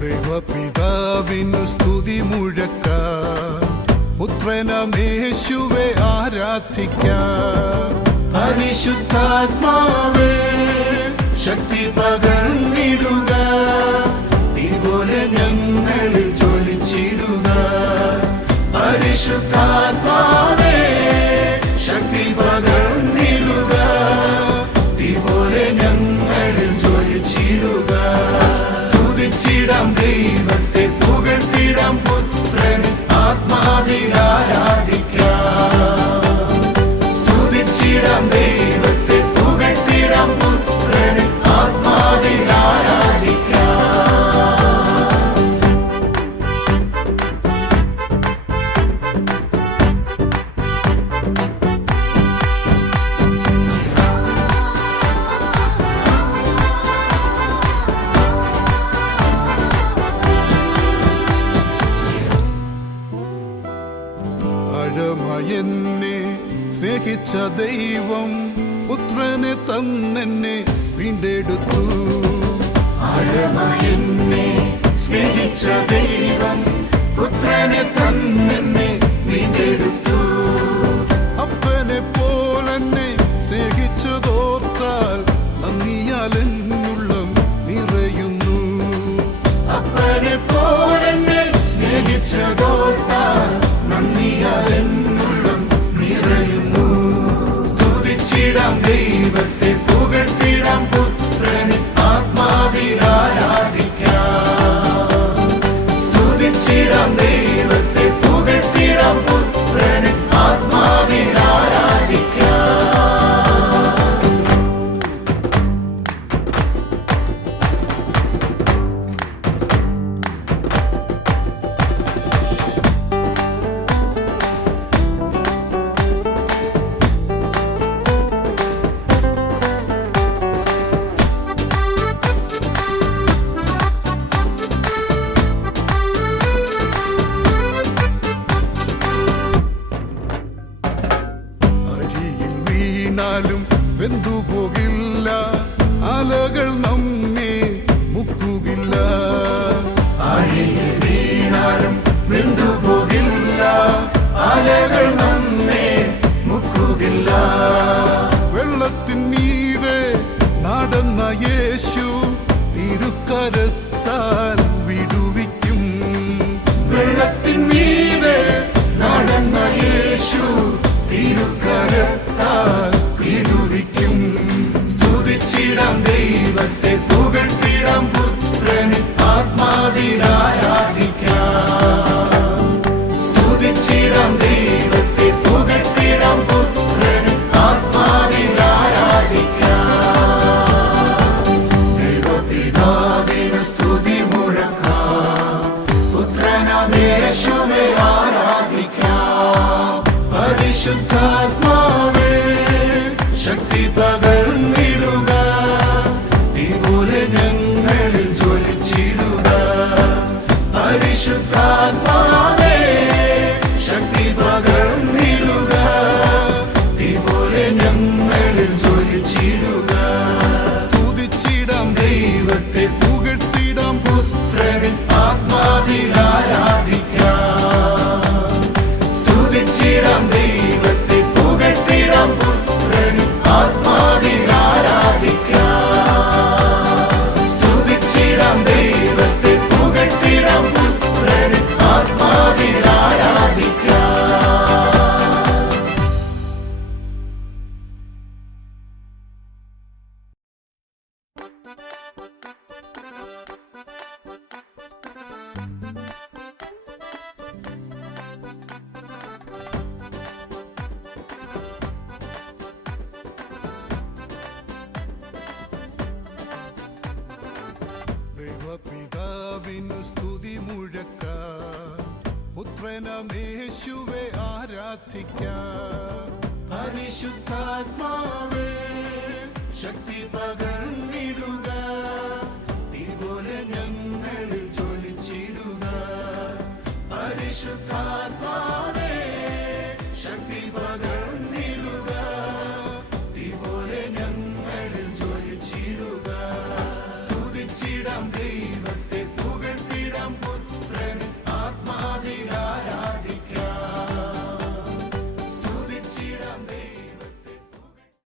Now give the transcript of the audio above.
ദൈവപിതാവിനു സ്തുതി മുഴക്കാം, പുത്രനമേശുവെ ആരാധിക്കാം. പരിശുദ്ധാത്മാവേ ശക്തി പകർന്നിടുക, തീപോലെ ഞങ്ങളിൽ ജ്വലിച്ചിടുക. പരിശുദ്ധാത്മാവേ ശക്തി പകർന്നിടുക, തീപോലെ ഞങ്ങളിൽ ജ്വലിച്ചിടുക. സ്തുതിച്ചിടാം ദൈവത്തെ, പുകഴ്ത്തിടാം പുത്രന്, ആത്മാവിൽ ആരാധിക്കാം. സ്തുതിച്ചിടാം ദൈവത്തെ, പുകഴ്ത്തിടാം പുത്രന്, ആത്മാവിൽ ആരാധിക്കാം. എന്നെ സ്നേഹിച്ച ദൈവം പുത്രനെ തന്നെന്നെ വീണ്ടെടുത്തു. ആഴമയെന്നെ സ്നേഹിച്ച ദൈവം പുത്രനെ തന്നെന്നെ വീണ്ടെടുത്തു. അപ്പനെ പോലെന്നെ സ്നേഹിച്ചതോർത്താൽ നന്ദിയാൽ എന്നുള്ളം നിറയുന്നു. അപ്പനെ പോലെന്നെ സ്നേഹിച്ചതോർത്താൽ നന്ദിയാൽ എന്നുള്ളം നിറയുന്നു. സ്തുതിച്ചിടാം ദൈവത്തെ, പുകഴ്ത്തിടാം പുത്രന്, ആത്മാവിൽ ആരാധിക്കാം. സ്തുതിച്ചിടാം ദൈവത്തെ, പുകഴ്ത്തിടാം പുത്രന്, ആത്മാവിൽ ആരാധിക്കാം. വെന്തുപോകില്ല, അലകൾ നമ്മെ മുക്കുകില്ല. ആഴിയിൽ വീണാലും വെന്തുപോകില്ല, അലകൾ നമ്മെ മുക്കുകില്ല. വെള്ളത്തിൻ മീതെ നടന്ന യേശു തിരുക്കരത്താൽ വിടുവിക്കും. വെള്ളത്തിൻ മീതെ നടന്ന യേശു തിരുക്കരത്താൽ വിടുവിക്കും. സ്തുതിച്ചിടാം ദൈവത്തെ, പുകഴ്ത്തിടാം പുത്രന്, ആത്മാവിൽ ആരാധിക്കാം. സ്തുതിച്ചിടാം ദൈവത്തെ, പുകഴ്ത്തിടാം പുത്രന്, ആത്മാവിൽ ആരാധിക്കാം. ദൈവപിതാവിനു സ്തുതി മുഴക്കാം, പുത്രനമേശുവെ ആരാധിക്കാം. പരിശുദ്ധാത്മാവേ ശക്തി പകർന്നിടുക, തീപോലെ ഞങ്ങളിൽ ജ്വലിച്ചിടുക. പരിശുദ്ധാത്മാവേ ശക്തി പകർന്നിടുക, തീപോലെ ഞങ്ങളിൽ ജ്വലിച്ചിടുക. സ്തുതിച്ചിടാം ദൈവത്തെ, പുകഴ്ത്തിടാം പുത്രന്, ആത്മാവിൽ ആരാധിക്കാം. സ്തുതിച്ചിടാം ദൈവത്തെ, പുകഴ്ത്തിടാം പുത്രന്, ആത്മാവിൽ ആരാധിക്കാം. സ്തുതിച്ചിടാം ദൈവത്തെ, പുകഴ്ത്തിടാം പുത്രന്, ആത്മാവിൽ ആരാധിക്കാം. ദൈവപിതാവിനു സ്തുതി മുഴക്കാം, പുത്രനമേശുവെ ആരാധിക്കാം. പരിശുദ്ധാത്മാവേ ശക്തി പകർന്നിടുക, പരിശുദ്ധാത്മാ